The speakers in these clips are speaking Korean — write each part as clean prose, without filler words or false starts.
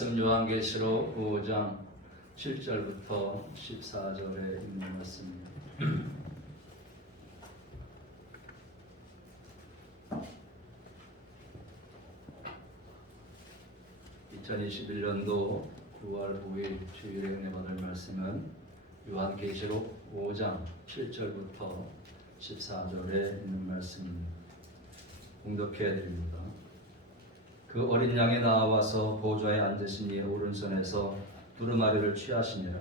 말씀 요한계시록 5장 7절부터 14절에 있는 말씀입니다. 2021년도 9월 5일 주일에 은혜 받을 말씀은 요한계시록 5장 7절부터 14절에 있는 말씀입니다. 공독해 드립니다. 그 어린 양이 나와서 보좌에 앉으신 이의 오른손에서 두루마리를 취하시니라.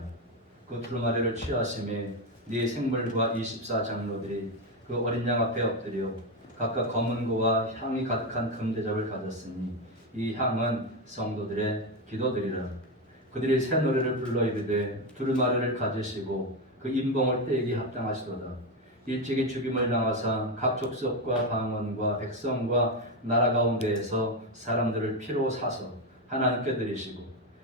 그 두루마리를 취하심에 네 생물과 24장로들이 그 어린 양 앞에 엎드려 각각 검은 고와 향이 가득한 금대접을 가졌으니 이 향은 성도들의 기도들이라. 그들이 새 노래를 불러 이르되 두루마리를 가지시고 그 인봉을 떼기 합당하시도다. 일찍이 죽임을 당하사 각 족속과 방언과 백성과 나라 가운데에서 사람들을 피로 사서 하나님께 드리시고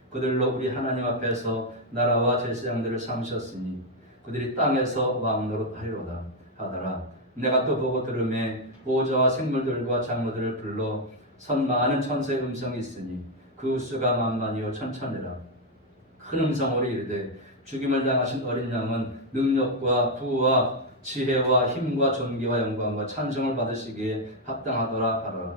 그들로 우리 하나님 앞에서 나라와 제사장들을 삼으셨으니 그들이 땅에서 왕노릇 하리로다 하더라. 내가 또 보고 들음에 보호자와 생물들과 장로들을 불러 선 많은 천사의 음성이 있으니 그 수가 만만이요 천천이라. 큰 음성으로 이르되 죽임을 당하신 어린 양은 능력과 부와 지혜와 힘과 존귀와 영광과 찬송을 받으시기에 합당하더라 하더라.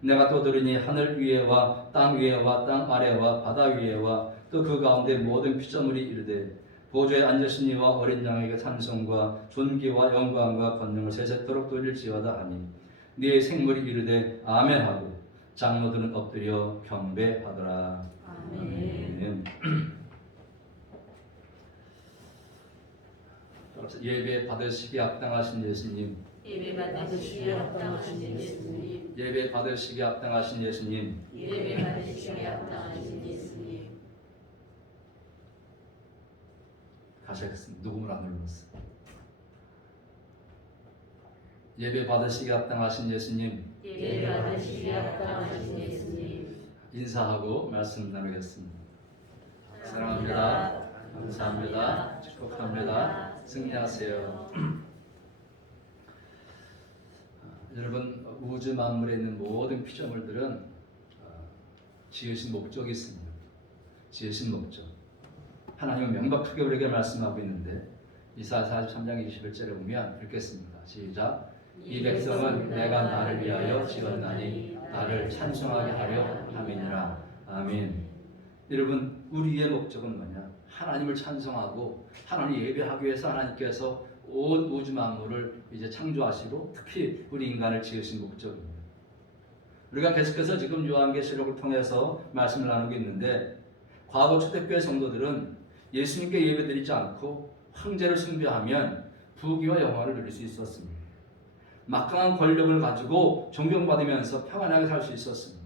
내가 또 들으니 하늘 위에와 땅 위에와 땅 아래와 바다 위에와 또 그 가운데 모든 피조물이 이르되 보좌에 앉으신 이와 어린 양에게 찬송과 존귀와 영광과 권능을 세세토록 돌릴지어다 하니 네 생물이 이르되 아멘하고 장로들은 엎드려 경배하더라. 아멘. 예배 받으시기에 합당하신 예수님, 예배 받으시기에 합당하신 예수님, 예배 받으시기에 합당하신 예수님, 예배 받으시기에 합당하신 예수님. 다시 하겠습니다. 누구를 안 눌렀어? 예배 받으시기에 합당하신 예수님, 예배 받으시기에 합당하신 예수님. 인사하고 말씀 나누겠습니다. 사랑합니다. 감사합니다. 축복합니다. 승리하세요. 여러분, 우주 만물에 있는 모든 피조물들은 지으신 목적이 있습니다. 지으신 목적. 하나님은 명백하게 우리에게 말씀하고 있는데 이사야 43장 21절에 보면 읽겠습니다. 시작. 이 백성은 내가 나를 위하여 지었나니 나를 찬송하게 하려 함이니라. 아멘. 여러분, 우리의 목적은 뭐냐? 하나님을 찬송하고 하나님 예배하기 위해서 하나님께서 온 우주 만물을 이제 창조하시고 특히 우리 인간을 지으신 목적입니다. 우리가 계속해서 지금 요한계시록을 통해서 말씀을 나누고 있는데 과거 초대교회 성도들은 예수님께 예배드리지 않고 황제를 숭배하면 부귀와 영화를 누릴 수 있었습니다. 막강한 권력을 가지고 존경받으면서 평안하게 살 수 있었습니다.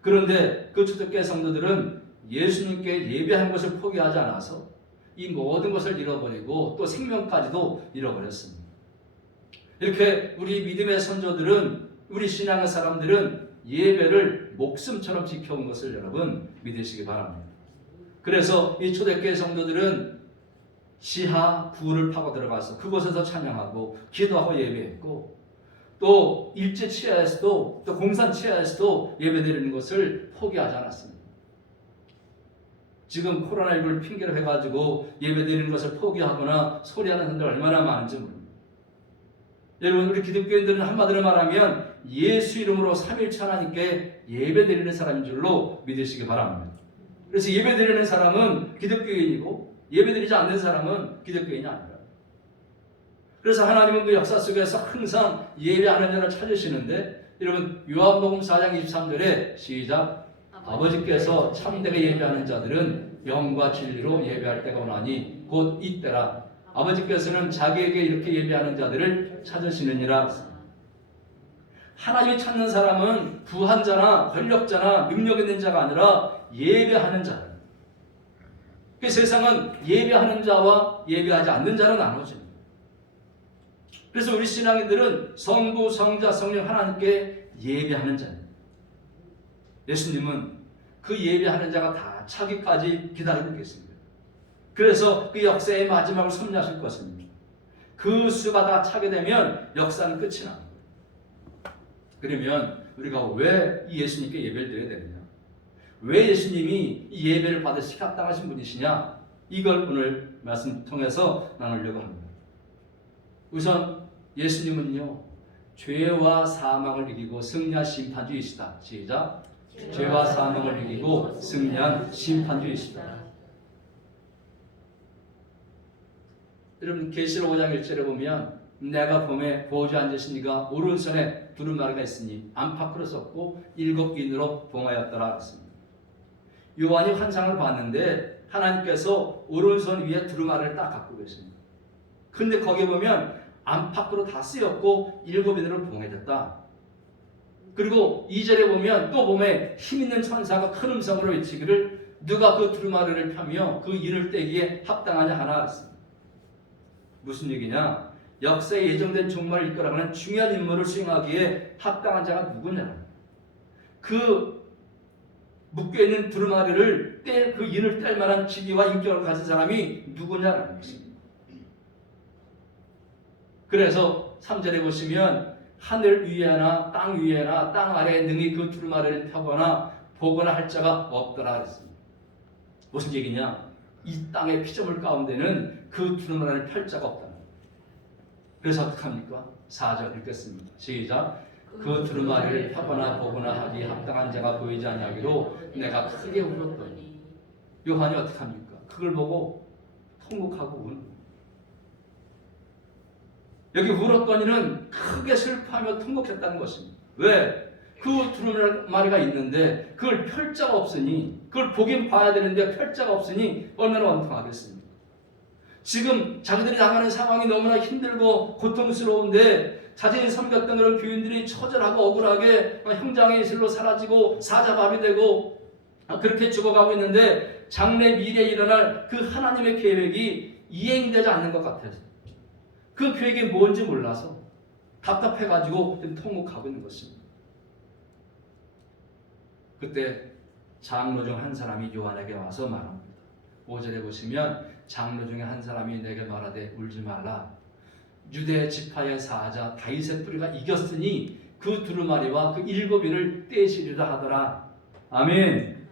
그런데 그 초대교회 성도들은 예수님께 예배하는 것을 포기하지 않아서 이 모든 것을 잃어버리고 또 생명까지도 잃어버렸습니다. 이렇게 우리 믿음의 선조들은, 우리 신앙의 사람들은 예배를 목숨처럼 지켜온 것을 여러분 믿으시기 바랍니다. 그래서 이 초대교회 성도들은 지하 구를 파고 들어가서 그곳에서 찬양하고 기도하고 예배했고 또 일제 치하에서도 또 공산 치하에서도 예배드리는 것을 포기하지 않았습니다. 지금 코로나19를 핑계로 해가지고 예배드리는 것을 포기하거나 소리하는 사람들 얼마나 많은지 모릅니다. 여러분, 우리 기독교인들은 한마디로 말하면 예수 이름으로 삼일체 하나님께 예배드리는 사람인 줄로 믿으시기 바랍니다. 그래서 예배드리는 사람은 기독교인이고 예배드리지 않는 사람은 기독교인이 아니라. 그래서 하나님은 그 역사 속에서 항상 예배하는 자를 찾으시는데 여러분, 요한복음 4장 23절에 시작. 아버지께서 참되게 예배하는 자들은 영과 진리로 예배할 때가 오나니 곧 이때라. 아버지께서는 자기에게 이렇게 예배하는 자들을 찾으시느니라. 하나님이 찾는 사람은 부한 자나 권력자나 능력 있는 자가 아니라 예배하는 자예요. 그 세상은 예배하는 자와 예배하지 않는 자로 나눠집니다. 그래서 우리 신앙인들은 성부, 성자, 성령 하나님께 예배하는 자예요. 예수님은 그 예배하는 자가 다 차기까지 기다리고 계십니다. 그래서 그 역사의 마지막을 섭리하실 것입니다. 그 수가 다 차게 되면 역사는 끝이 납니다. 그러면 우리가 왜 이 예수님께 예배를 드려야 되느냐? 왜 예수님이 이 예배를 받으시기 합당하신 분이시냐? 이걸 오늘 말씀 통해서 나누려고 합니다. 우선 예수님은요, 죄와 사망을 이기고 승리한 심판주이시다. 시작. 죄와 사망을 이기고 승리한 심판주이시다. 여러분 계시록 5장 1절에 보면 내가 봄에 보좌에 앉으신 이가 오른손에 두루마리가 있으니 안팎으로 썼고 7인으로 봉하였더라 했습니다. 요한이 환상을 봤는데 하나님께서 오른손 위에 두루마리를 딱 갖고 계십니다. 근데 거기에 보면 안팎으로 다 쓰였고 7인으로 봉해졌다. 그리고 2절에 보면 또 봄에 힘있는 천사가 큰 음성으로 외치기를 누가 그 두루마리를 펴며 그 인을 떼기에 합당하냐 하나 했습니다. 무슨 얘기냐? 역사에 예정된 종말을 이끌어가는 중요한 임무를 수행하기에 합당한 자가 누구냐? 그 묶여있는 두루마리를 그 인을 뗄 만한 지위와 인격을 가진 사람이 누구냐라는 것입니다. 그래서 3절에 보시면 하늘 위에나 땅 위에나 땅 아래에 능히 그 두루마리를 펴거나 보거나 할 자가 없더라 그랬습니다. 무슨 얘기냐? 이 땅의 피조물 가운데는 그 두루마리를 펼 자가 없다. 그래서 어떡합니까? 4절 읽겠습니다. 시작. 그 두루마리를 펴거나 보거나 하기 합당한 자가 보이지 아니하기로 내가 크게 울었더니. 요한이 어떡합니까? 그걸 보고 통곡하고 우는. 여기 울었더니는 크게 슬퍼하며 통곡했다는 것입니다. 왜? 그 두루마리가 있는데 그걸 펼 자가 없으니, 그걸 보긴 봐야 되는데 펼 자가 없으니 얼마나 원통하겠습니까? 지금 자기들이 당하는 상황이 너무나 힘들고 고통스러운데 자신이 섬겼던 그런 교인들이 처절하고 억울하게 형장의 실로 사라지고 사자밥이 되고 그렇게 죽어가고 있는데 장래 미래에 일어날 그 하나님의 계획이 이행되지 않는 것 같아서, 그 계획이 뭔지 몰라서 답답해가지고 지금 통곡하고 있는 것입니다. 그때 장로 중 한 사람이 요한에게 와서 말합니다. 5절에 보시면 장로 중에 한 사람이 내게 말하되 울지 말라. 유대 지파의 사자 다윗의 뿌리가 이겼으니 그 두루마리와 그 7인을 떼시리라 하더라. 아멘.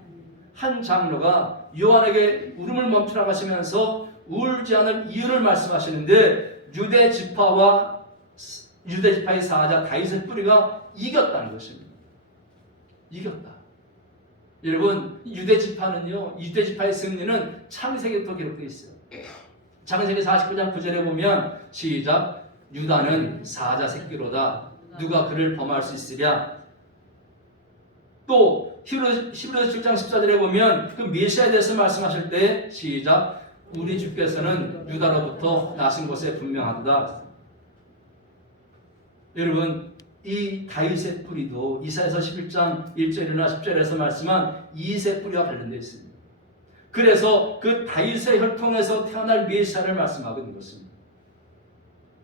한 장로가 요한에게 울음을 멈추라고 하시면서 울지 않을 이유를 말씀하시는데 유대 지파의 사자 다윗의 뿌리가 이겼다는 것입니다. 이겼다. 여러분, 유대 지파는요, 유대 지파의 승리는 창세기부터 기록되어 있어요. 창세기 49장 9절에 보면 시작. 유다는 사자 새끼로다. 누가 그를 범할 수 있으랴. 또 히브리서 7장 14절에 보면 그 메시아에 대해서 말씀하실 때 시작. 우리 주께서는 유다로부터 나신 것에 분명하다. 여러분, 이 다윗의 뿌리도 이사야서 11장 1절이나 10절에서 말씀한 이세 뿌리와 관련되어 있습니다. 그래서 그 다윗의 혈통에서 태어날 메시아를 말씀하고 있는 것입니다.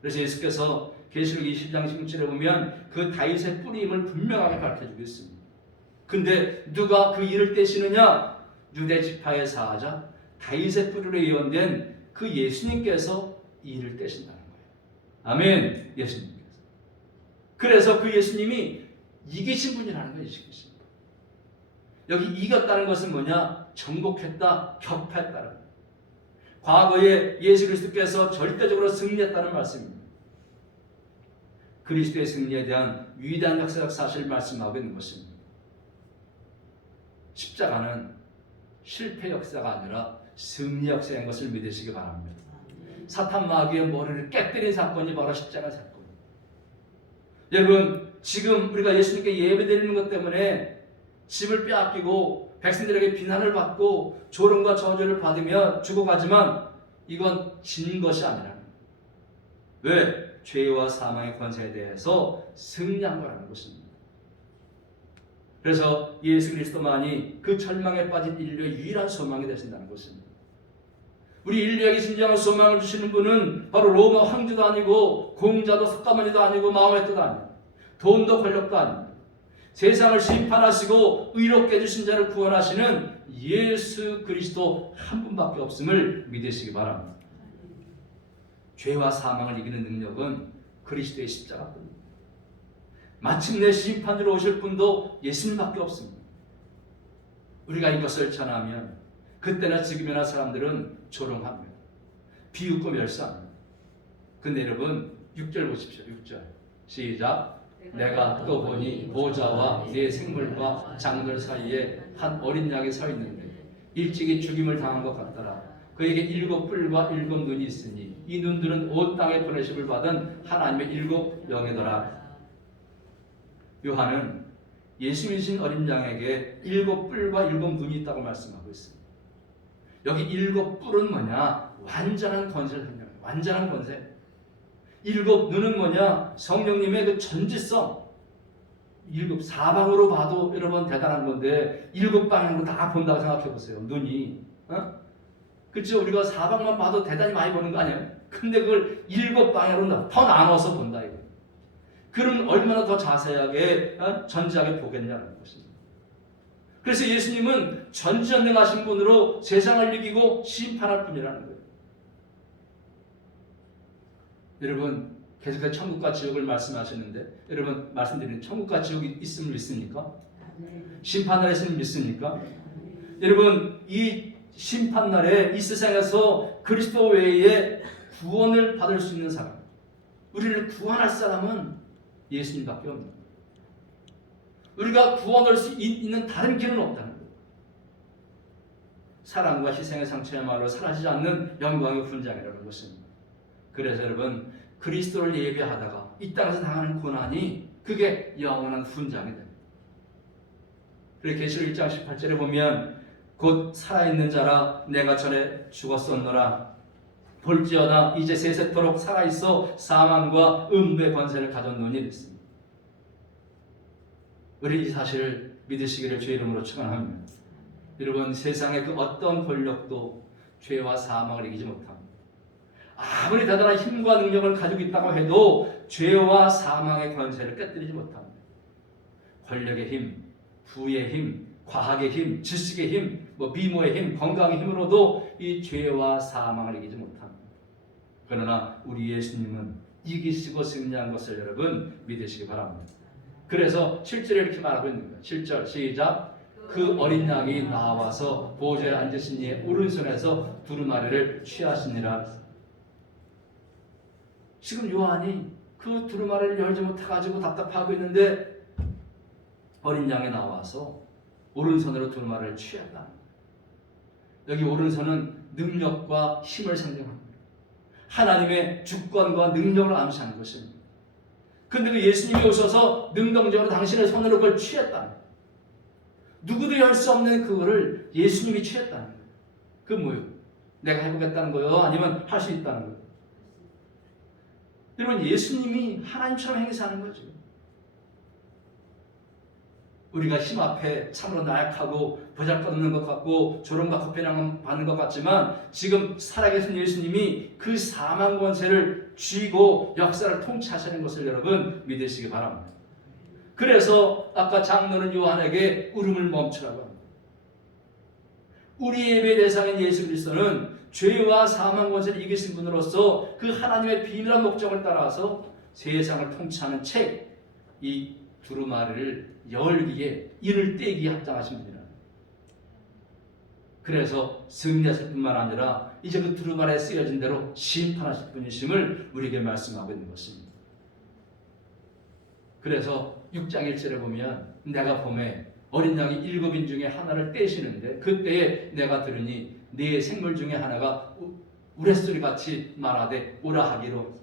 그래서 예수께서 계시록 20장 16절에 보면 그 다윗의 뿌리임을 분명하게 밝혀주고 있습니다. 근데 누가 그 일을 떼시느냐? 유대 지파의 사자 다윗의 뿌리로 예언된 그 예수님께서 이 일을 떼신다는 거예요. 아멘. 예수님. 그래서 그 예수님이 이기신 분이라는 걸 인식했습니다. 여기 이겼다는 것은 뭐냐? 정복했다, 격파했다는 거예요. 과거에 예수 그리스도께서 절대적으로 승리했다는 말씀입니다. 그리스도의 승리에 대한 위대한 역사적 사실을 말씀하고 있는 것입니다. 십자가는 실패 역사가 아니라 승리 역사인 것을 믿으시기 바랍니다. 사탄 마귀의 머리를 깨뜨린 사건이 바로 십자가 사건. 여러분, 지금 우리가 예수님께 예배드리는 것 때문에 집을 빼앗기고 백성들에게 비난을 받고 조롱과 저주를 받으며 죽어가지만 이건 진 것이 아니라, 왜? 죄와 사망의 권세에 대해서 승리한 거라는 것입니다. 그래서 예수 그리스도만이 그 절망에 빠진 인류의 유일한 소망이 되신다는 것입니다. 우리 인류에게 진정한 소망을 주시는 분은 바로 로마 황제도 아니고 공자도 석가모니도 아니고 마호메트도 아니고 돈도 권력도 아닙니다. 세상을 심판하시고 의롭게 해주신 자를 구원하시는 예수 그리스도 한 분밖에 없음을 믿으시기 바랍니다. 죄와 사망을 이기는 능력은 그리스도의 십자가뿐입니다. 마침내 심판으로 오실 분도 예수님밖에 없습니다. 우리가 이것을 전하면 그때나 지금이나 사람들은 조롱합니다. 비웃고 멸시합니다. 근데 여러분 6절 보십시오. 6절 시작. 내가 또 보니 보좌와 네 생물과 장들 사이에 한 어린 양이 서 있는데 일찍이 죽임을 당한 것 같더라. 그에게 7 뿔과 7 눈이 있으니 이 눈들은 온 땅에 보내심을 받은 하나님의 7 영이더라. 요한은 예수이신 어린 양에게 7 뿔과 7 눈이 있다고 말씀하고 있습니다. 여기 7 뿔은 뭐냐? 완전한 권세를 설명해요. 완전한 권세. 7 눈은 뭐냐? 성령님의 그 전지성. 7 사방으로 봐도 여러분 대단한 건데 7 방향으로 다 본다고 생각해 보세요. 눈이. 그렇죠? 우리가 사방만 봐도 대단히 많이 보는 거 아니에요? 근데 그걸 7 방향으로 더 나눠서 본다 이거. 그럼 얼마나 더 자세하게 전지하게 보겠냐는 것입니다. 그래서 예수님은 전지전능하신 분으로 세상을 이기고 심판할 분이라는 거예요. 여러분 계속해서 천국과 지옥을 말씀하시는데 여러분 말씀드리는 천국과 지옥이 있음을 믿습니까? 심판을 했음을 믿습니까? 여러분 이 심판날에 이 세상에서 그리스도 외에 구원을 받을 수 있는 사람, 우리를 구원할 사람은 예수님밖에 없는 거예요. 우리가 구원할 수 있는 다른 길은 없다는 거예요. 사랑과 희생의 상처야말로 사라지지 않는 영광의 훈장이라는 것입니다. 그래서 여러분 그리스도를 예배하다가 이 땅에서 당하는 고난이 그게 영원한 훈장이 됩니다. 그리고 계시록 1장 18절에 보면 곧 살아있는 자라 내가 전에 죽었었노라 볼지어다 이제 세세토록 살아있어 사망과 음부의 권세를 가졌노니 됐습니다. 우리 이 사실을 믿으시기를 주의 이름으로 축원합니다. 여러분 세상의 그 어떤 권력도 죄와 사망을 이기지 못합니다. 아무리 대단한 힘과 능력을 가지고 있다고 해도 죄와 사망의 권세를 깨뜨리지 못합니다. 권력의 힘, 부의 힘, 과학의 힘, 지식의 힘, 미모의 힘, 건강의 힘으로도 이 죄와 사망을 이기지 못합니다. 그러나 우리 예수님은 이기시고 승리한 것을 여러분 믿으시기 바랍니다. 그래서 7절에 이렇게 말하고 있는 거예요. 7절 시작. 그 어린 양이 나와서 보좌에 앉으신 이의 오른손에서 두루마리를 취하시니라. 지금 요한이 그 두루마리를 열지 못해가지고 답답하고 있는데 어린 양이 나와서 오른손으로 두루마리를 취했다. 여기 오른손은 능력과 힘을 상징합니다. 하나님의 주권과 능력을 암시하는 것입니다. 그런데 그 예수님이 오셔서 능동적으로 당신의 손으로 그걸 취했다. 누구도 할 수 없는 그거를 예수님이 취했다는 거예요. 그 뭐예요? 내가 해보겠다는 거예요? 아니면 할 수 있다는 거예요? 여러분 예수님이 하나님처럼 행사하는 거죠. 우리가 힘 앞에 참으로 나약하고 보잘것없는 것 같고 조롱과 비난을 받는 것 같지만 지금 살아계신 예수님이 그 사망 권세를 쥐고 역사를 통치하시는 것을 여러분 믿으시기 바랍니다. 그래서 아까 장로는 요한에게 울음을 멈추라고 합니다. 우리 예배 대상인 예수 그리스도는 죄와 사망 권세를 이기신 분으로서 그 하나님의 비밀한 목적을 따라서 세상을 통치하는 책, 이 두루마리를 열기에 이를 떼기에 합당하신 분이라. 그래서 승리하실 뿐만 아니라 이제 그 두루마리에 쓰여진 대로 심판하실 분이심을 우리에게 말씀하고 있는 것입니다. 그래서 6장 1절에 보면 내가 봄에 어린 양이 7인 중에 하나를 떼시는데 그때에 내가 들으니 네 생물 중에 하나가 우레소리같이 말하되 오라 하기로.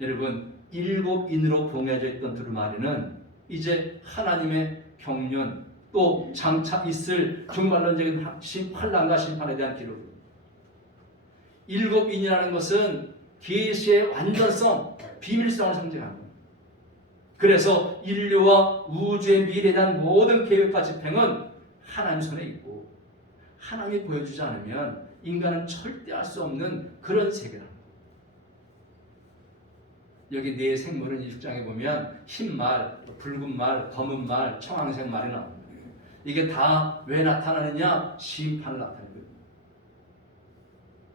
여러분 7인으로 봉해져 있던 두루마리는 이제 하나님의 경륜 또 장차 있을 종말론적인 환난과 심판에 대한 기록입니다. 7인이라는 것은 계시의 완전성, 비밀성을 상징합니다. 그래서 인류와 우주의 미래에 대한 모든 계획과 집행은 하나님 손에 있고 하나님이 보여주지 않으면 인간은 절대 할 수 없는 그런 세계다. 여기 네 생물은 6장에 보면 흰 말, 붉은 말, 검은 말, 청황색 말이 나옵니다. 이게 다 왜 나타나느냐? 심판을 나타내는 거예요.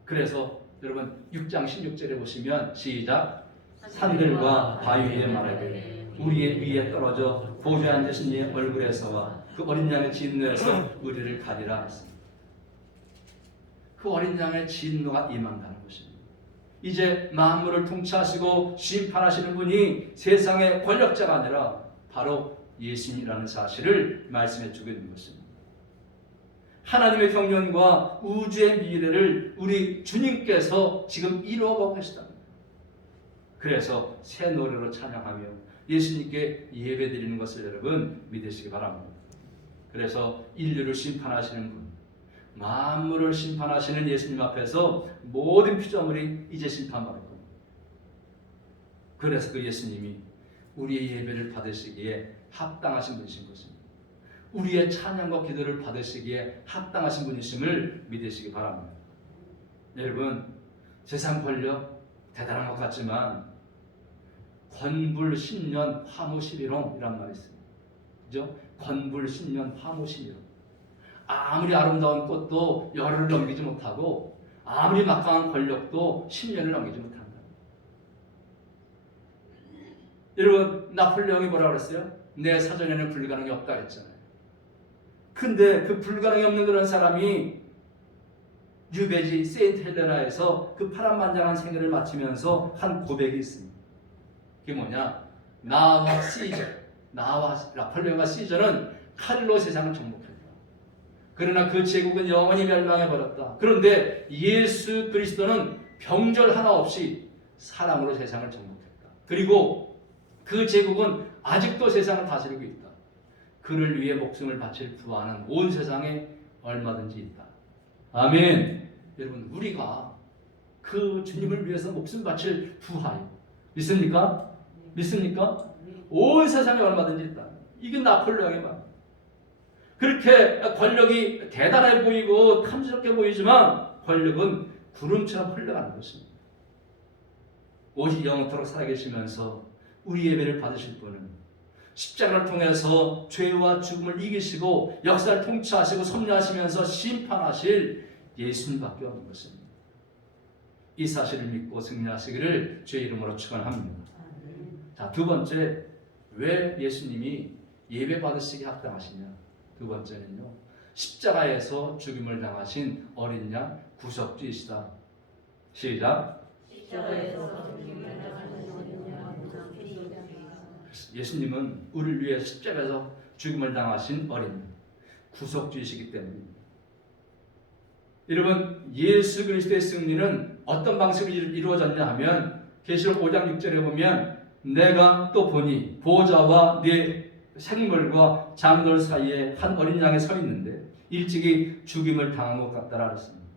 그래서 여러분 6장 16절에 보시면 시작. 산들과 바위 위에 말하되 우리의 위에 떨어져 보좌에 앉으신 이의 얼굴에서와 그 어린 양의 진노에서 우리를 가리라 했습니다. 그 어린 양의 진노가 임한다는 것입니다. 이제 만물을 통치하시고 심판하시는 분이 세상의 권력자가 아니라 바로 예수님이라는 사실을 말씀해 주고 있는 것입니다. 하나님의 경륜과 우주의 미래를 우리 주님께서 지금 이루어가고 계시답니다. 그래서 새 노래로 찬양하며 예수님께 예배드리는 것을 여러분 믿으시기 바랍니다. 그래서 인류를 심판하시는 분, 만물을 심판하시는 예수님 앞에서 모든 피조물이 이제 심판받을 겁니다. 그래서 그 예수님이 우리의 예배를 받으시기에 합당하신 분이신 것입니다. 우리의 찬양과 기도를 받으시기에 합당하신 분이심을 믿으시기 바랍니다. 여러분, 세상 권력 대단한 것 같지만 권불신년 화무시비롱이란 말이 있습니다. 그죠? 권불신년 화무시비롱. 아무리 아름다운 꽃도 열흘을 넘기지 못하고 아무리 막강한 권력도 10년을 넘기지 못한다. 여러분, 나폴레옹이 뭐라고 그랬어요? 내 사전에는 불가능이 없다 했잖아요. 근데 그 불가능이 없는 그런 사람이 유배지 세인트 헬레나에서 그 파란만장한 생애를 마치면서 한 고백이 있습니다. 그게 뭐냐? 나와 시저, 나와 나폴레옹과 시저는 칼로 세상을 정복했다. 그러나 그 제국은 영원히 멸망해버렸다. 그런데 예수 그리스도는 병절 하나 없이 사랑으로 세상을 정복했다. 그리고 그 제국은 아직도 세상을 다스리고 있다. 그를 위해 목숨을 바칠 부하는 온 세상에 얼마든지 있다. 아멘. 여러분, 우리가 그 주님을 위해서 목숨 바칠 부하요. 믿습니까? 믿습니까? 온 세상에 얼마든지 있다. 이게 나폴레옹의 말. 그렇게 권력이 대단해 보이고 탐스럽게 보이지만 권력은 구름처럼 흘러가는 것입니다. 오직 영원토록 살아계시면서 우리 예배를 받으실 분은 십자가를 통해서 죄와 죽음을 이기시고 역사를 통치하시고 섭리하시면서 심판하실 예수님밖에 없는 것입니다. 이 사실을 믿고 승리하시기를 주의 이름으로 축원합니다. 자, 두 번째, 왜 예수님이 예배 받으시기 합당하시냐? 두 번째는요, 십자가에서 죽임을 당하신 어린 양 구속주이시다. 시작. 십자가에서 죽임을 당하신 어린 양 구속주이시다. 예수님은 우리를 위해 십자가에서 죽임을 당하신 어린 구속주이시기 때문입니다. 여러분, 예수 그리스도의 승리는 어떤 방식으로 이루어졌냐 하면 계시록 5장 6절에 보면 내가 또 보니 보좌와 네 생물과 장돌 사이에 한 어린 양이 서 있는데 일찍이 죽임을 당한 것 같다라 그랬습니다.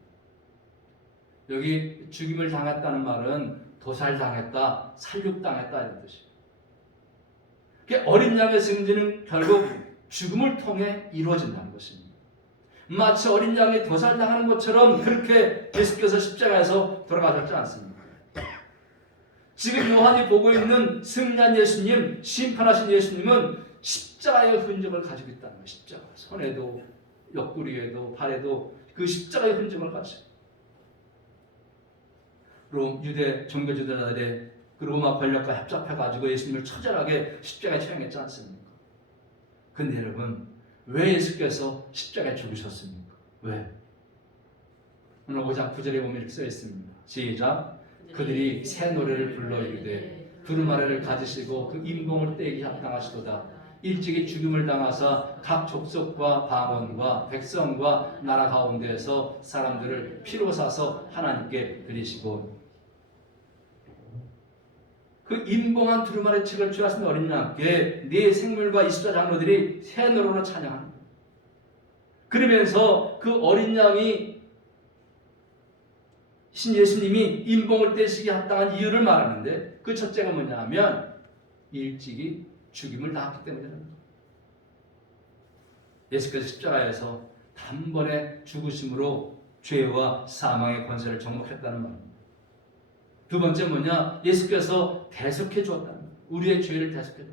여기 죽임을 당했다는 말은 도살당했다, 살육당했다 이런 뜻이에요. 어린 양의 승리는 결국 죽음을 통해 이루어진다는 것입니다. 마치 어린 양이 도살당하는 것처럼 그렇게 예수께서 십자가에서 돌아가셨지 않습니까? 지금 요한이 보고 있는 승리한 예수님, 심판하신 예수님은 십자가의 흔적을 가지고 있다는 거예요. 십자가. 손에도 옆구리에도 발에도 그 십자가의 흔적을 가지고. 유대 종교 지도자들의 그 로마 권력과 협잡해가지고 예수님을 처절하게 십자가에 처형했지 않습니까? 근데 여러분, 왜 예수께서 십자가에 죽으셨습니까? 왜? 오늘 5장 9절에 보면 이렇게 써 있습니다. 시작. 그들이 새 노래를 불러 이르되 두루마리를 가지시고 그 임공을 떼기 합당하시도다. 일찍이 죽임을 당하사 각 족속과 방언과 백성과 나라 가운데에서 사람들을 피로 사서 하나님께 드리시고 그 임봉한 두루마리 책을 취하신 어린 양께 네 생물과 24 장로들이 새 노래로 찬양합니다. 그러면서 그 어린 양이 신 예수님이 임봉을 떼시기 합당한 이유를 말하는데 그 첫째가 뭐냐 하면 일찍이 죽임을 당했기 때문입니다. 예수께서 십자가에서 단번에 죽으심으로 죄와 사망의 권세를 정복했다는 말입니다. 두 번째 뭐냐? 예수께서 대속해 주었다는 거예요. 우리의 죄를 대속해 줬다.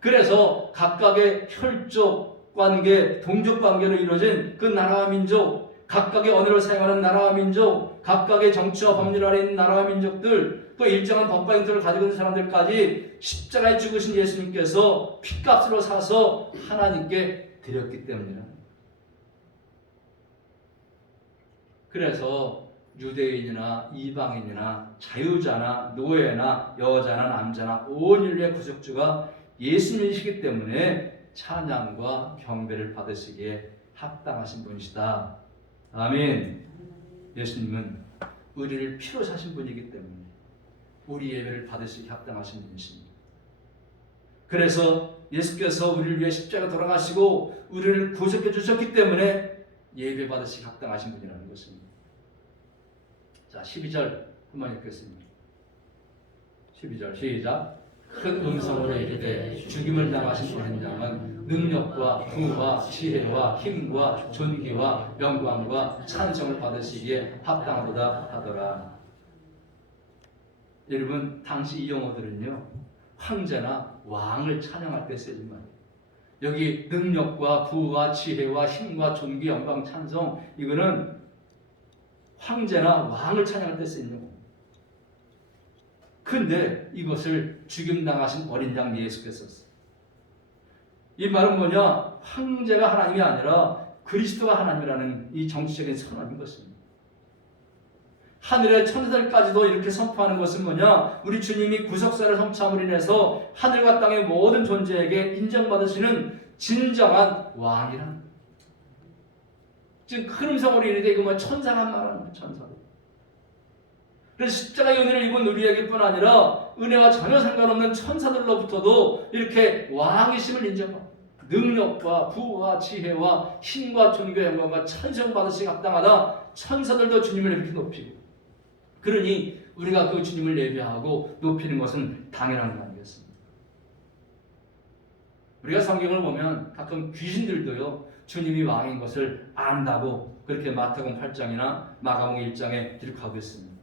그래서 각각의 혈족 관계, 동족 관계로 이루어진 그 나라와 민족, 각각의 언어를 사용하는 나라와 민족, 각각의 정치와 법률 아래 있는 나라와 민족들, 또 일정한 법과 형태를 가지고 있는 사람들까지 십자가에 죽으신 예수님께서 핏값으로 사서 하나님께 드렸기 때문이라. 그래서 유대인이나 이방인이나 자유자나 노예나 여자나 남자나 온 인류의 구속주가 예수님이시기 때문에 찬양과 경배를 받으시기에 합당하신 분이시다. 아멘. 예수님은 우리를 피로 사신 분이기 때문에 우리 예배를 받으시기에 합당하신 분이십니다. 그래서 예수께서 우리를 위해 십자가 돌아가시고 우리를 구속해 주셨기 때문에 예배 받으시기에 합당하신 분이라는 것입니다. 자, 12절 한번 읽겠습니다. 12절 시작. 큰 음성으로 이르되 죽임을 당하신 어린 양은 능력과 부와 지혜와 힘과 존귀와 영광과 찬송을 받으시기에 합당하도다 하더라. 여러분, 당시 이 용어들은요, 황제나 왕을 찬양할 때 쓰인 말이에요. 여기 능력과 부와 지혜와 힘과 존귀, 영광, 찬송, 이거는 황제나 왕을 찬양할 때 쓰인 용어. 근데 이것을 죽임당하신 어린 양 예수께서 썼어요. 이 말은 뭐냐? 황제가 하나님이 아니라 그리스도가 하나님이라는 이 정치적인 선언인 것입니다. 하늘의 천사들까지도 이렇게 선포하는 것은 뭐냐? 우리 주님이 구속사를 성취함으로 인해서 하늘과 땅의 모든 존재에게 인정받으시는 진정한 왕이라는, 지금 큰 음성으로 이르되 이거 뭐 천사가 말하는 거예요. 천사들. 그래서 십자가의 은혜를 입은 우리에게 뿐 아니라 은혜와 전혀 상관없는 천사들로부터도 이렇게 왕이심을 인정하고 능력과 부와 지혜와 힘과 존귀와 영광과 찬송 받으시기 합당하다. 천사들도 주님을 이렇게 높이고, 그러니 우리가 그 주님을 예배하고 높이는 것은 당연한 거 아니겠습니까? 우리가 성경을 보면 가끔 귀신들도요, 주님이 왕인 것을 안다고 그렇게 마태복음 8장이나 마가복음 1장에 기록하고 있습니다.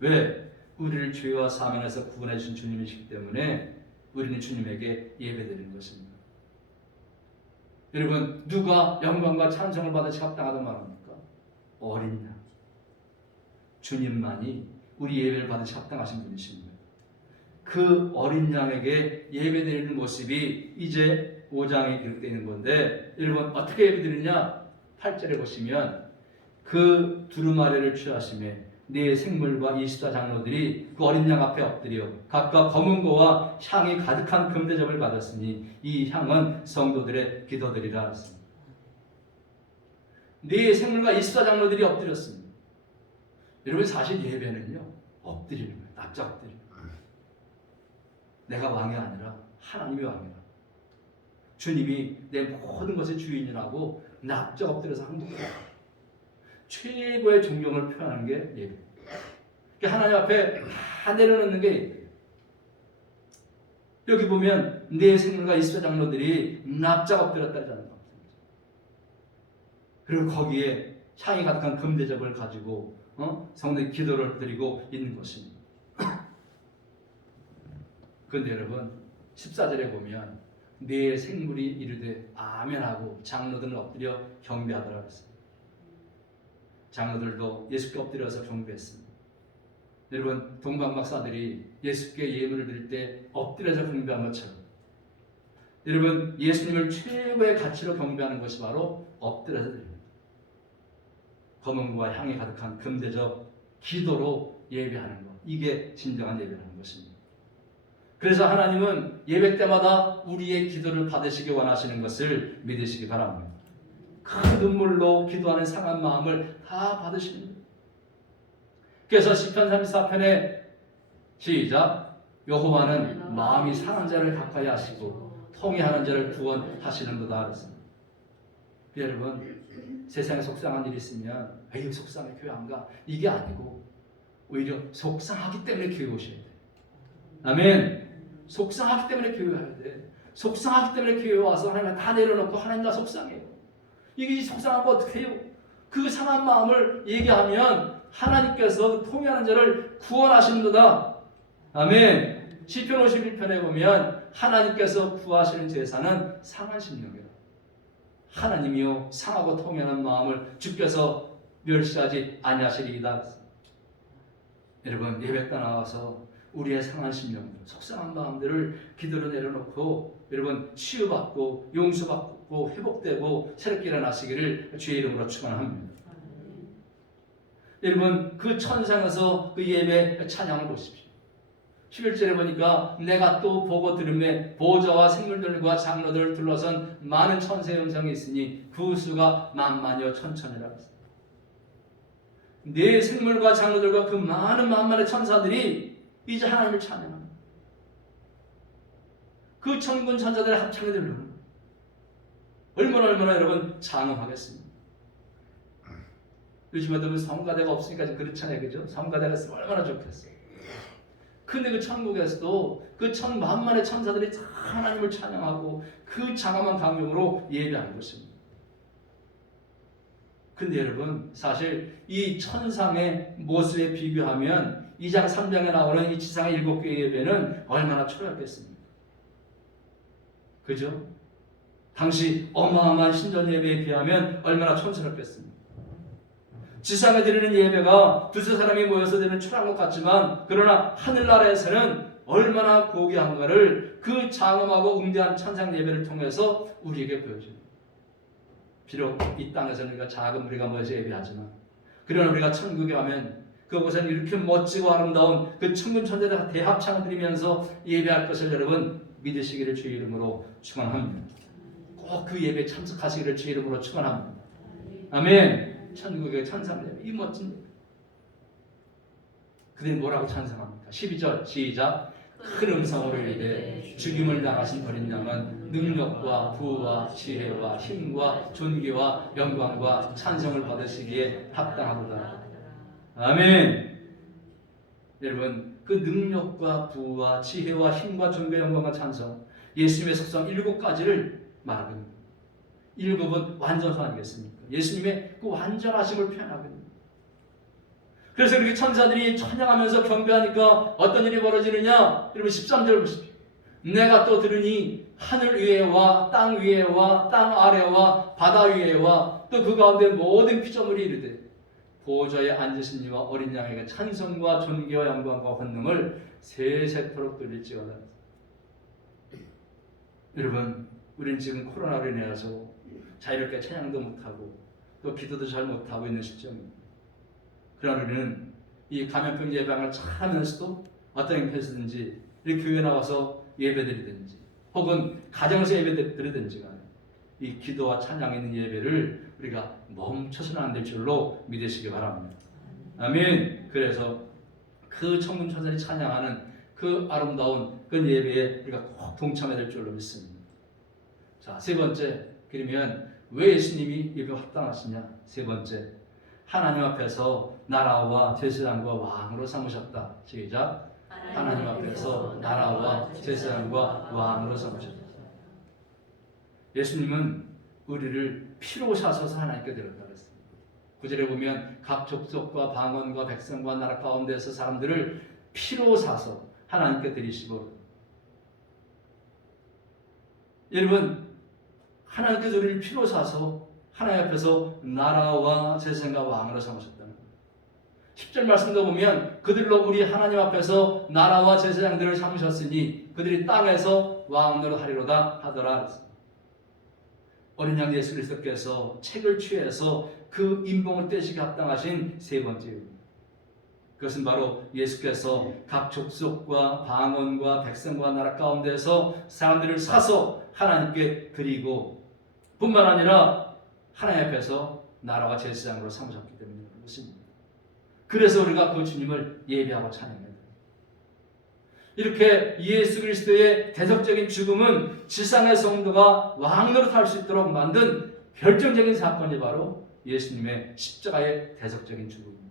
왜? 우리를 죄와 사망에서 구원해 주신 주님이시기 때문에 우리는 주님에게 예배드리는 것입니다. 여러분, 누가 영광과 찬송을 받으시 합당하다고 말합니까? 어린 양. 주님만이 우리 예배를 받으시 합당하신 분이십니다. 그 어린 양에게 예배드리는 모습이 이제 5장에 기록되어 있는 건데, 여러분 어떻게 예배드리냐? 8절에 보시면 그 두루마리를 취하심에 네 생물과 24장로들이 그 어린 양 앞에 엎드려 각각 검은 고와 향이 가득한 금대접을 받았으니 이 향은 성도들의 기도들이라 했습니다. 네 생물과 24장로들이 엎드렸습니다. 여러분, 사실 예배는요, 엎드리는 거예요. 납작 엎드리는 거예요. 내가 왕이 아니라 하나님이 왕이라, 주님이 내 모든 것의 주인이라고 납작 엎드려서 하는 거예요. 최고의 존경을 표현하는 게 예배. 그러니까 하나님 앞에 다 내려놓는 게 예배. 여기 보면 네 생물과 24장로들이 납작 엎드렸다는 겁니다. 그리고 거기에 향이 가득한 금대접을 가지고 성도의 기도를 드리고 있는 것입니다. 그런데 여러분, 14절에 보면 네 생물이 이르되 아멘하고 장로들은 엎드려 경배하더라 했어요. 장로들도 예수께 엎드려서 경배했습니다. 여러분, 동방 박사들이 예수께 예물을 드릴 때 엎드려서 경배한 것처럼, 여러분, 예수님을 최고의 가치로 경배하는 것이 바로 엎드려서 드립니다. 검은과 향이 가득한 금대접, 기도로 예배하는 것, 이게 진정한 예배라는 것입니다. 그래서 하나님은 예배 때마다 우리의 기도를 받으시기 원하시는 것을 믿으시기 바랍니다. 큰 눈물로 기도하는 상한 마음을 다 받으시는 거예요. 그래서 시편 34편에 시작. 여호와는 마음이 상한 자를 가까이 하시고 통회하는 자를 구원하시는도다 그랬습니다. 여러분, 세상에 속상한 일이 있으면 에이 속상해 교회 안 가, 이게 아니고 오히려 속상하기 때문에 교회 오셔야 돼. 아멘. 속상하기 때문에 교회 와야 돼. 속상하기 때문에 교회 와서 하나님 다 내려놓고 하나님과 속상해요. 이게 속상하고 어떻게 해요? 그 상한 마음을 얘기하면 하나님께서 통회하는 자를 구원하시는도다. 아멘. 시편 51편에 보면 하나님께서 구하시는 제사는 상한 심령이라. 하나님이요 상하고 통연한 마음을 주께서 멸시하지 아니하시리이다. 여러분, 예배 나와서 우리의 상한 심령들, 속상한 마음들을 기도로 내려놓고 여러분 치유받고 용서받고 회복되고 새롭게 일어나시기를 주의 이름으로 축원합니다. 여러분, 그 천상에서 그 예배 찬양을 보십시오. 11절에 보니까 내가 또 보고 들음에 보좌와 생물들과 장로들을 둘러선 많은 천사의 음성이 있으니 그 수가 만만여 천천이라 했습니다. 네 생물과 장로들과 그 많은 만만의 천사들이 이제 하나님을 찬양합니다. 그 천군 천사들의 합창이 들려오는 얼마나 여러분 장엄하겠습니다. 요즘에도 성가대가 없으니까 좀 그렇잖아요, 그죠? 성가대가 있으면 얼마나 좋겠어요. 근데 그 천국에서도 그 천만만의 천사들이 다 하나님을 찬양하고 그 장엄한 강령으로 예배하는 것입니다. 근데 여러분, 사실 이 천상의 모습에 비교하면 2장 3장에 나오는 이 지상의 7개의 예배는 얼마나 초라했겠습니까? 그죠? 당시 어마어마한 신전 예배에 비하면 얼마나 촌스럽겠습니까? 지상에 드리는 예배가 두세 사람이 모여서 드리는 초라한 것 같지만 그러나 하늘나라에서는 얼마나 고귀한가를 그 장엄하고 웅대한 천상 예배를 통해서 우리에게 보여줍니다. 비록 이 땅에서는 우리가 작은 우리가 모여서 예배하지만 그러나 우리가 천국에 가면 그곳에는 이렇게 멋지고 아름다운 그 천군 천사들의 대합창을 드리면서 예배할 것을 여러분 믿으시기를 주의 이름으로 축원합니다. 꼭 그 예배에 참석하시기를 주의 이름으로 축원합니다. 아멘. 천국의 찬양을 이 멋진 그들이 뭐라고 찬송합니까? 12절 시작. 큰 음성으로 이르되 죽임을 당하신 어린 양은 능력과 부와 지혜와 힘과 존귀와 영광과 찬송을 받으시기에 합당하도다. 아멘. 여러분, 그 능력과 부와 지혜와 힘과 존귀와 영광과 찬송, 예수님의 속성 7가지를 말하거든요. 7은 완전성 아니겠습니까? 예수님의 그 완전하심을 표현하거든요. 그래서 이렇게 천사들이 찬양하면서 경배하니까 어떤 일이 벌어지느냐? 여러분 13절 보십시오. 내가 또 들으니 하늘 위에와 땅 위에와 땅 아래와 바다 위에와 또 그 가운데 모든 피조물이 이르되 보좌에 앉으신 이와 어린 양에게 찬송과 존귀와 영광과 권능을 세세토록 돌릴지어다. 여러분, 우리는 지금 코로나로 인해서 자유롭게 찬양도 못하고 또 기도도 잘 못하고 있는 시점입니다. 그러나 우리는 이 감염병 예방을 잘하면서도 어떤 형태에서든지 이 교회 나와서 예배드리든지 혹은 가정에서 예배드리든지 간에 이 기도와 찬양에 있는 예배를 우리가 멈춰서는 안 될 줄로 믿으시기 바랍니다. 아멘. 그래서 그 천군 천사들이 찬양하는 그 아름다운 그 예배에 우리가 꼭 동참해야 될 줄로 믿습니다. 자, 세 번째, 그러면 왜 예수님이 예배 합당하시냐? 세 번째, 하나님 앞에서 나라와 제사장과 왕으로 삼으셨다. 시작. 하나님 앞에서 나라와 제사장과 왕으로 삼으셨다. 예수님은 우리를 피로 사셔서 하나님께 드렸다 그랬습니다. 9절에 보면 각 족속과 방언과 백성과 나라 가운데서 사람들을 피로 사서 하나님께 드리시고, 여러분 하나님께서 우리를 피로 사서 하나님 앞에서 나라와 제사장과 왕으로 삼으셨다는 거예요. 10절 말씀도 보면 그들로 우리 하나님 앞에서 나라와 제사장들을 삼으셨으니 그들이 땅에서 왕으로 하리로다 하더라. 어린 양 예수 그리스도께서 책을 취해서 그 인봉을 떼시게 합당하신 세 번째 이유, 그것은 바로 예수께서 각 족속과 방언과 백성과 나라 가운데서 사람들을 사서 하나님께 드리고 뿐만 아니라 하나님 앞에서 나라와 제사장으로 삼으셨기 때문에 그렇습니다. 그래서 우리가 그 주님을 예배하고 찬양해야 됩니다. 이렇게 예수 그리스도의 대적적인 죽음은 지상의 성도가 왕노릇 할 수 있도록 만든 결정적인 사건이 바로 예수님의 십자가의 대적적인 죽음입니다.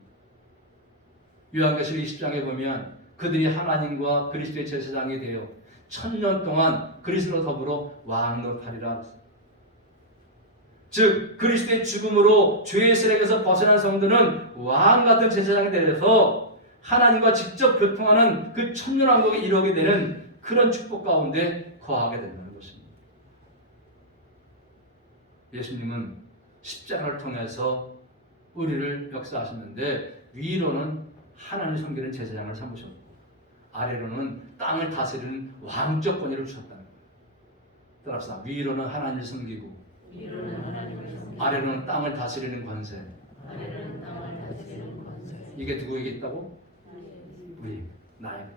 요한계시록 20장에 보면 그들이 하나님과 그리스도의 제사장이 되어 1000년 동안 그리스도로 더불어 왕노릇하리라. 즉 그리스도의 죽음으로 죄의 세력에서 벗어난 성도는 왕같은 제사장이 되어서 하나님과 직접 교통하는 그 천년왕국에 이르게 되는 그런 축복 가운데 거하게 된다는 것입니다. 예수님은 십자가를 통해서 우리를 역사하셨는데 위로는 하나님 섬기는 제사장을 삼으셨고 아래로는 땅을 다스리는 왕적 권위를 주셨다는 거예요. 따라서 위로는 하나님을 섬기고 위로는 하나님을 섬기고 아래로는 땅을 다스리는 권세. 아래로는 땅을 다스리는 권세. 이게 누구에게 있다고? 우리, 나에게.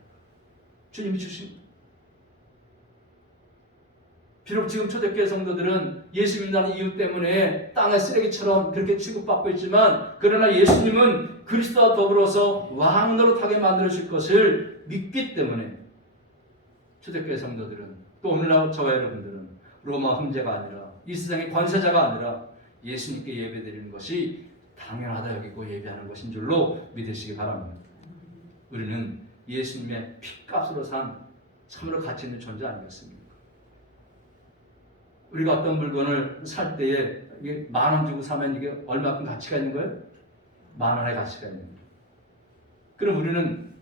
주님이 주신. 비록 지금 초대교회 성도들은 예수 믿는 이유 때문에 땅의 쓰레기처럼 그렇게 취급받고 있지만 그러나 예수님은 그리스도와 더불어서 왕 노릇하게 만들어줄 것을 믿기 때문에 초대교회 성도들은 또 오늘날 저와 여러분들은 로마 황제가 아니라 이 세상의 관세자가 아니라 예수님께 예배드리는 것이 당연하다 여기고 예배하는 것인 줄로 믿으시기 바랍니다. 우리는 예수님의 피값으로 산 참으로 가치 있는 존재 아니겠습니까? 우리가 어떤 물건을 살 때에 이게 10,000원 주고 사면 이게 얼마큼 가치가 있는 거예요? 10,000원의 가치가 있는 거예요. 그럼 우리는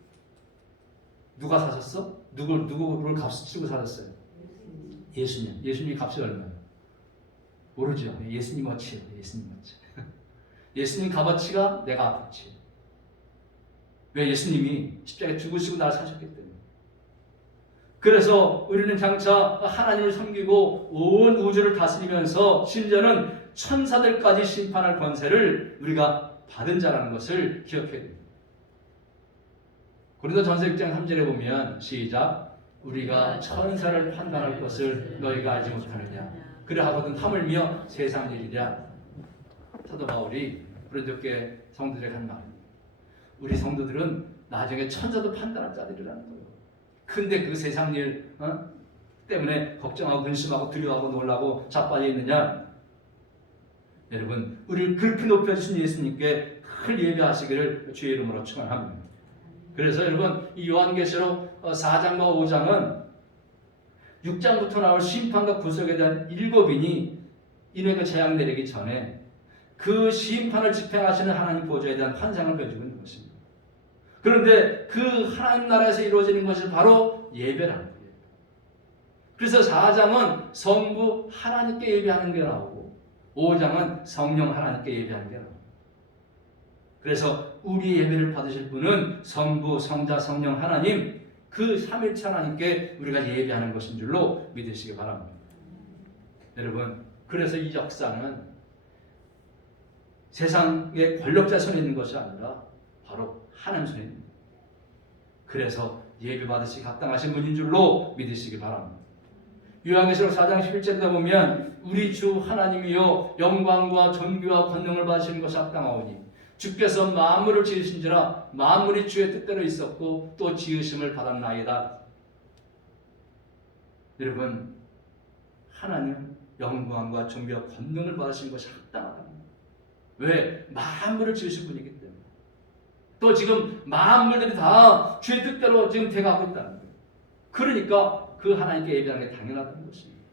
누가 사셨어? 누구를 값을 치고 사셨어요? 예수님. 예수님이 값이 얼마예요? 모르죠. 예수님 어치예요. 예수님 어치. 예수님 값어치가 내 값어치. 왜? 예수님이 십자가에 죽으시고 나를 사셨기 때문에. 그래서 우리는 장차 하나님을 섬기고 온 우주를 다스리면서 심지어는 천사들까지 심판할 권세를 우리가 받은 자라는 것을 기억해야 됩니다. 고린도전서 6장 3절에 보면 시작 우리가 천사를 판단할 것을 너희가 알지 못하느냐 그러하거든 하물며 세상 일이랴. 사도 바울이 고린도교회 성도들에게 한 말입니다. 우리 성도들은 나중에 천사도 판단할 자들이라는 거예요. 근데 그 세상 일 때문에 걱정하고 근심하고 두려워하고 놀라고 자빠져 있느냐? 여러분 우리를 그렇게 높여주신 예수님께 큰 예배하시기를 주의 이름으로 축원합니다. 그래서 여러분 이 요한계시록 4장과 5장은 6장부터 나올 심판과 구속에 대한 7인이 인외가 재앙 내리기 전에 그 심판을 집행하시는 하나님 보좌에 대한 환상을 보여주고 있는 것입니다. 그런데 그 하나님 나라에서 이루어지는 것이 바로 예배라는 거예요. 그래서 4장은 성부 하나님께 예배하는 게 나오고 5장은 성령 하나님께 예배하는 게 나옵니다. 그래서 우리 예배를 받으실 분은 성부, 성자, 성령 하나님 그 삼일체 하나님께 우리가 예배하는 것인 줄로 믿으시기 바랍니다. 여러분 그래서 이 역사는 세상의 권력자 손에 있는 것이 아니라 바로 하나님 손에 있는 거예요. 그래서 예배 받으시기 합당하신 분인 줄로 믿으시기 바랍니다. 요한계시록 4장 11절에 보면 우리 주 하나님이여 영광과 존귀와 권능을 받으시는 것이 합당하오니 주께서 만물을 지으신지라 만물이 주의 뜻대로 있었고 또 지으심을 받았나이다. 여러분 하나님 영광과 존귀와 권능을 받으신 것이 합당하다. 왜? 만물을 지으신 분이기 때문에. 또 지금 만물들이 다 주의 뜻대로 지금 돼가고 있다는 거예요. 그러니까 그 하나님께 예배하는 게 당연하다는 것입니다.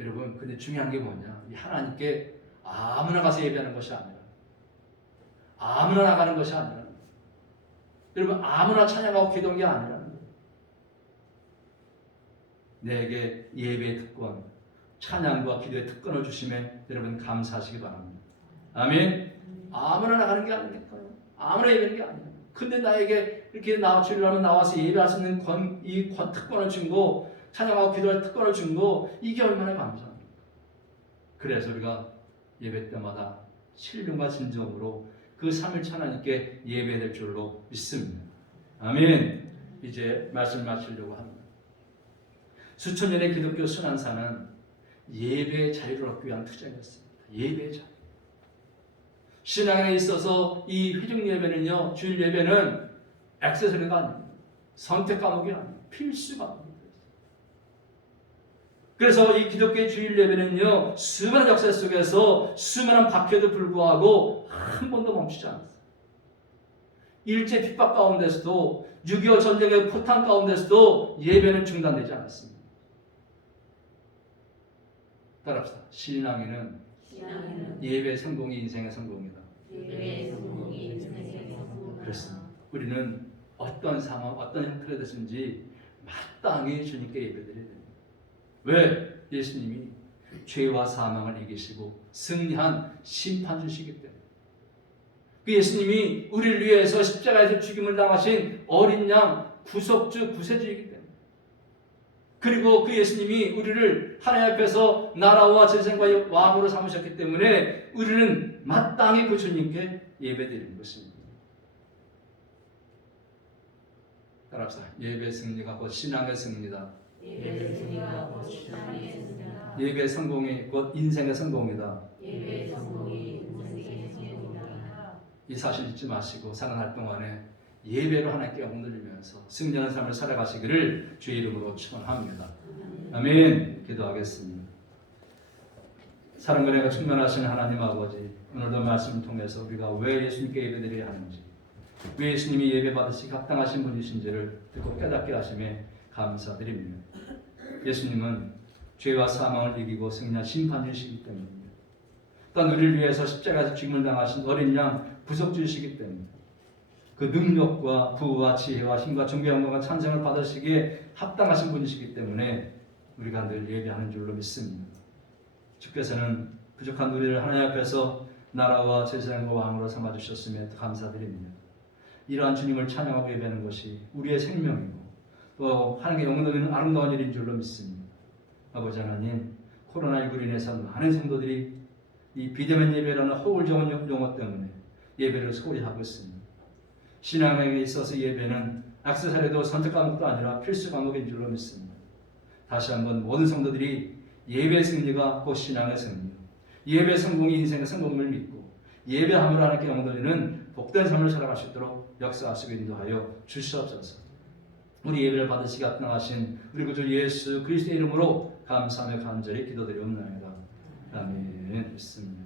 여러분 근데 중요한 게 뭐냐? 이 하나님께 아무나 가서 예배하는 것이 아니라 아무나 나가는 것이 아니라 여러분 아무나 찬양하고 기도하는 게 아니라는 거예요. 내게 예배의 특권 찬양과 기도의 특권을 주심에 여러분 감사하시기 바랍니다. 아멘. 아무나 나가는 게 아니니까요. 아무나 예배하는 게 아니에요. 근데 나에게 이렇게 주일날은 나와서 예배할 수 있는 특권을 준 거, 찬양하고 기도할 특권을 준 거, 이게 얼마나 감사합니까? 그래서 우리가 예배 때마다 신령과 진정으로 그 삼일체 하나님께 예배될 줄로 믿습니다. 아멘. 이제 말씀 마치려고 합니다. 수천 년의 기독교 순환사는 예배의 자유를 얻기 위한 투쟁이었습니다. 예배의 자유. 신앙에 있어서 이 회중 예배는요, 주일 예배는 액세서리가 아닙니다. 선택 과목이 아닙니다. 필수 과목입니다. 그래서 이 기독교의 주일 예배는요, 수많은 역사 속에서 수많은 박해도 불구하고 한 번도 멈추지 않았어요. 일제 핍박 가운데서도 6.25 전쟁의 포탄 가운데서도 예배는 중단되지 않았습니다. 따라합시다. 신앙에는 예배 성공이 인생의 성공이다. 예배의 성공이 인생의 성공이다. 그렇습니다. 우리는 어떤 상황, 어떤 형태로 됐든지 마땅히 주님께 예배드려야 됩니다. 왜? 예수님이 죄와 사망을 이기시고 승리한 심판주시기 때문에 그 예수님이 우리를 위해서 십자가에서 죽임을 당하신 어린 양 구속주 구세주이기 때문에 그리고 그 예수님이 우리를 하나님 앞에서 나라와 재생과 왕으로 삼으셨기 때문에 우리는 마땅히 그 주님께 예배드리는 것입니다. 따라합시다. 예배 승리가 곧 신앙의 승리다. 예배 승리가 곧 신앙의 승리다. 예배 성공이 곧 인생의 성공이다. 예배 성공이 인생의 성공이다. 이 사실 잊지 마시고 살아날 동안에 예배로 하나님께 영광 돌리면서 승리하는 삶을 살아가시기를 주의 이름으로 축원합니다. 아멘. 기도하겠습니다. 사랑과 은혜가 충만하신 하나님 아버지, 오늘도 말씀을 통해서 우리가 왜 예수님께 예배드려야 하는지, 왜 예수님이 예배 받으시기 합당하신 분이신지를 듣고 깨닫게 하심에 감사드립니다. 예수님은 죄와 사망을 이기고 승리한 심판주시기 때문입니다. 또한 우리를 위해서 십자가에서 죽임을 당하신 어린 양 구속주시기 때문에 그 능력과 부와 지혜와 힘과 존귀와 영광과 찬송을 받으시기에 합당하신 분이시기 때문에 우리가 늘 예배하는 줄로 믿습니다. 주께서는 부족한 우리를 하나님 앞에서 나라와 제사장과 왕으로 삼아주셨음에 감사드립니다. 이러한 주님을 찬양하고 예배하는 것이 우리의 생명이고 또 하나님의 영광 돌리는 아름다운 일인 줄로 믿습니다. 아버지 하나님, 코로나19로 인해서 많은 성도들이 이 비대면 예배라는 허울적인 용어 때문에 예배를 소홀히 하고 있습니다. 신앙에 있어서 예배는 액세서리도 선택 과목도 아니라 필수 과목인 줄로 믿습니다. 다시 한번 모든 성도들이 예배 승리가 곧 신앙의 승리, 예배 성공이 인생의 성공을 믿고 예배함으로 하나님께 영광 돌리는 복된 삶을 살아갈 수 있도록 역사하시고 인도하여 주시옵소서. 우리 예배를 받으시기 합당하신 우리 구주 예수 그리스도의 이름으로 감사하며 간절히 기도드리옵나이다. 아멘. 믿습니다.